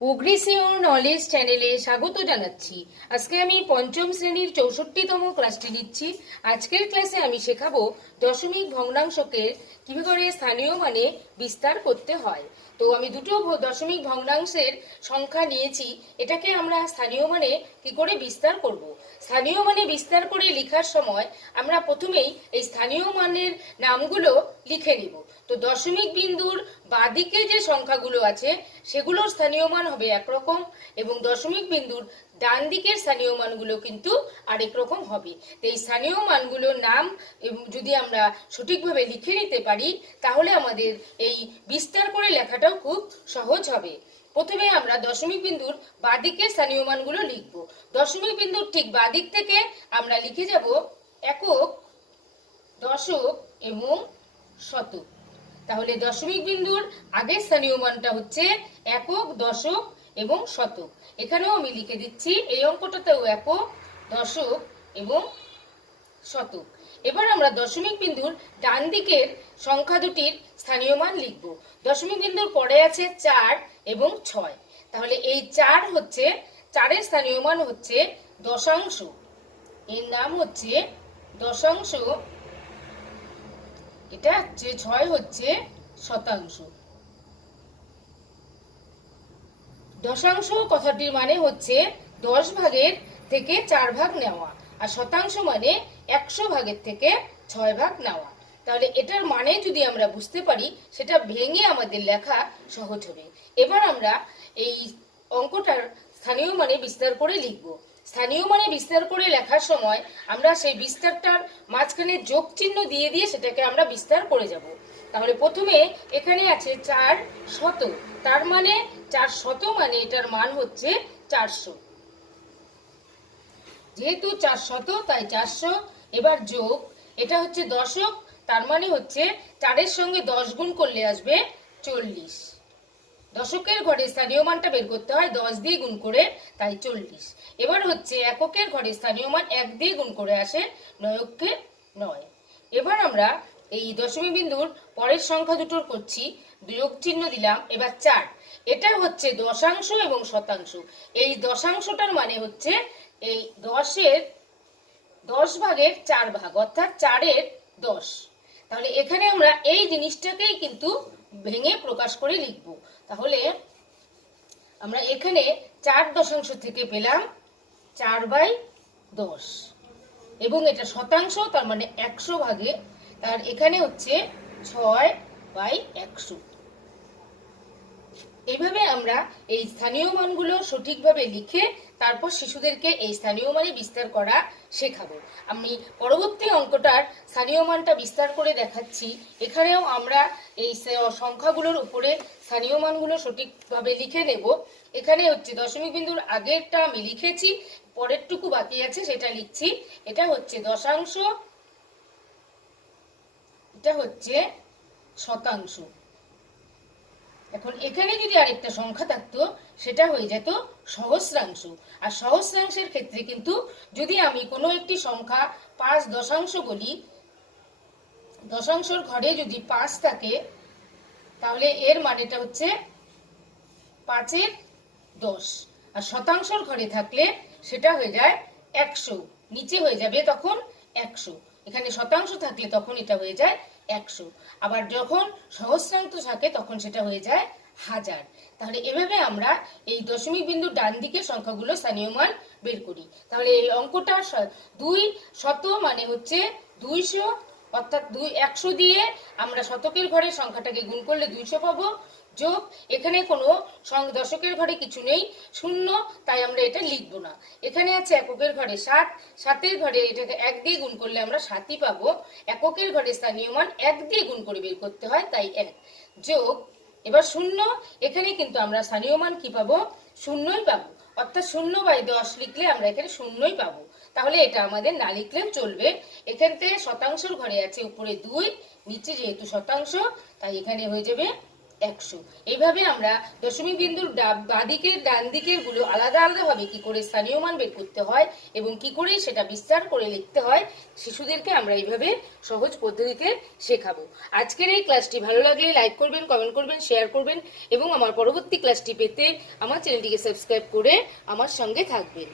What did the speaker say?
Progressive knowledge চ্যানেলে স্বাগত জানাচ্ছি। আজকে আমি পঞ্চম শ্রেণীর 64তম ক্লাসটি নিচ্ছি। আজকের ক্লাসে আমি শেখাবো দশমিক ভগ্নাংশকে কিভাবে করে স্থানীয় মানে বিস্তার করতে হয়। তো আমি দুটো দশমিক ভগ্নাংশের সংখ্যা নিয়েছি, এটাকে আমরা স্থানীয় মানে কি করে বিস্তার করব। স্থানীয় মানে বিস্তার করে লেখার সময় আমরা প্রথমেই এই স্থানীয় মানের নামগুলো লিখে নিব। তো দশমিক বিন্দুর বাদিকে যে সংখ্যাগুলো আছে সেগুলোর স্থানীয় মান হবে একরকম, এবং দশমিক বিন্দুর ডান দিকের স্থানীয় মানগুলো কিন্তু আরেক রকম হবে। তো এই স্থানীয় মানগুলোর নাম যদি আমরা সঠিকভাবে লিখে নিতে পারি তাহলে আমাদের এই বিস্তার করে লেখাটাও খুব সহজ হবে। প্রথমে আমরা দশমিক বিন্দুর বাদিকের স্থানীয় মানগুলো লিখব। দশমিক বিন্দুর ঠিক বাদিক থেকে আমরা লিখে যাব একক, দশক এবং শতক। তাহলে দশমিক বিন্দুর আগের স্থানীয় মানটা হচ্ছে একক, দশক এবং শতক। এখানেও আমি লিখে দিচ্ছি, এই অঙ্কটাতেও একক, দশক এবং শতক। এবার আমরা দশমিক বিন্দুর ডান দিকের সংখ্যা দুটির স্থানীয় মান লিখব। দশমিক বিন্দুর পরে আছে 4 এবং 6। তাহলে এই 4 হচ্ছে, 4-এর স্থানীয় মান হচ্ছে দশাংশ, এর নাম হচ্ছে দশাংশ। এটা হচ্ছে 6 হচ্ছে শতাংশ। দশাংশ কথাটির মানে হচ্ছে 10 ভাগের থেকে 4 ভাগ নেওয়া, আর শতাংশ মানে 100 ভাগের থেকে 6 ভাগ নেওয়া। তাহলে এটার মানে যদি আমরা বুঝতে পারি সেটা ভেঙে আমাদের লেখা সহজ হবে। এবার আমরা এই অঙ্কটার স্থানীয় মানে বিস্তার করে লিখব। স্থানীয় মানে বিস্তার করে লেখার সময় আমরা সেই বিস্তারটার মাঝখানে যোগ চিহ্ন দিয়ে দিয়ে সেটাকে আমরা বিস্তার করে যাব। তাহলে প্রথমে এখানে আছে 4 শত, তার মানে 4 শত মানে এটার মান হচ্ছে 400। যেহেতু 4 শত তাই 400। এবার যোগ, এটা হচ্ছে দশক, তার মানে হচ্ছে 4-এর সঙ্গে 10 গুণ করলে আসবে 40। দশকের ঘরে স্থানীয় মানটা বের করতে হয় 10 দিয়ে গুণ করে, তাই 40। এবার হচ্ছে এককের ঘরে স্থানীয় মান 1 দিয়ে গুণ করে আসে, 9 9। এবার আমরা এই দশমিক বিন্দুর পরের সংখ্যা দুটোর করছি, যোগ চিহ্ন দিলাম। এবার 4, এটা হচ্ছে দশাংশ এবং শতাংশ। এই দশাংশটার মানে হচ্ছে এই 10 ভাগের 4 ভাগ, অর্থাৎ 4-এর 10। তাহলে এখানে আমরা এই জিনিসটাকেই কিন্তু ভেঙে প্রকাশ করে লিখব। তাহলে আমরা এখানে 4 দশাংশ থেকে পেলাম 4/10, এবং এটা শতাংশ, তার মানে 100 ভাগে, তার এখানে হচ্ছে 6/100। এইভাবে আমরা এই স্থানীয় মানগুলো সঠিকভাবে লিখে তারপর শিশুদেরকে এই স্থানীয় মানে বিস্তার করা শেখাবো। আমি পরবর্তী অঙ্কটার স্থানীয় মানটা বিস্তার করে দেখাচ্ছি। এখানেও আমরা এই সংখ্যাগুলোর উপরে স্থানীয় মানগুলো সঠিকভাবে লিখে নেব। এখানে হচ্ছে দশমিক বিন্দুর আগেরটা আমি লিখেছি, পরেরটুকু বাকি আছে সেটা লিখছি। এটা হচ্ছে দশাংশ, এটা হচ্ছে শতাংশ। এখন এখানে যদি আরেকটা সংখ্যা থাকতো সেটা হয়ে যেত সহস্রাংশ। আর সহস্রাংশের ক্ষেত্রে কিন্তু যদি আমি কোনো একটি সংখ্যা 5 দশাংশ বলি, দশাংশর ঘরে যদি 5 থাকে তাহলে এর মানেটা হচ্ছে 5/10। আর শতাংশর ঘরে থাকলে সেটা হয়ে যায় 100, নিচে হয়ে যাবে তখন 100। এখানে শতাংশ থাকলে তখন এটা হয়ে যায় 100। আবার যখন সহস্রাংশ থাকে তখন সেটা হয়ে যায় 1000। তাহলে এভাবে আমরা এই দশমিক বিন্দুর ডান দিকের সংখ্যাগুলো স্থানীয় মান বের করি। তাহলে এই অঙ্কটা 2 শত মানে হচ্ছে 200, অর্থাৎ 100 দিয়ে আমরা শতকের ঘরে সংখ্যাটাকে গুণ করলে 200 পাবো। যোগ, এখানে কোনো দশকের ঘরে কিছু নেই, শূন্য, তাই আমরা এটা লিখব না। এখানে আছে এককের ঘরে 7, 7-এর ঘরে এটাকে 1 দিয়ে গুণ করলে আমরা 7ই পাবো। এককের ঘরে স্থানীয় মান 1 দিয়ে গুণ করে বের করতে হয়, তাই 1। যোগ, এবার শূন্য, এখানে কিন্তু আমরা স্থানীয় মান কি পাবো? শূন্যই পাবো, অর্থাৎ 0/10 লিখলে আমরা এখানে শূন্যই পাবো। তাহলে এটা আমাদের না লিখলেও চলবে। এখান থেকে শতাংশের ঘরে আছে উপরে 2, নিচে যেহেতু শতাংশ তাই এখানে হয়ে যাবে 100। এইভাবে আমরা দশমিক বিন্দুর বাঁদিকের ডান দিকের গুলো আলাদা আলাদা ভাবে কি করে স্থানীয় মান বের করতে হয় এবং কি করে সেটা বিস্তার করে লিখতে হয় শিশুদেরকে আমরা এইভাবে সহজ পদ্ধতিতে শেখাবো। আজকের এই ক্লাসটি ভালো লাগলে লাইক করবেন, কমেন্ট করবেন, শেয়ার করবেন এবং আমার পরবর্তী ক্লাসটি পেতে আমার চ্যানেলটিকে সাবস্ক্রাইব করে আমার সঙ্গে থাকবেন।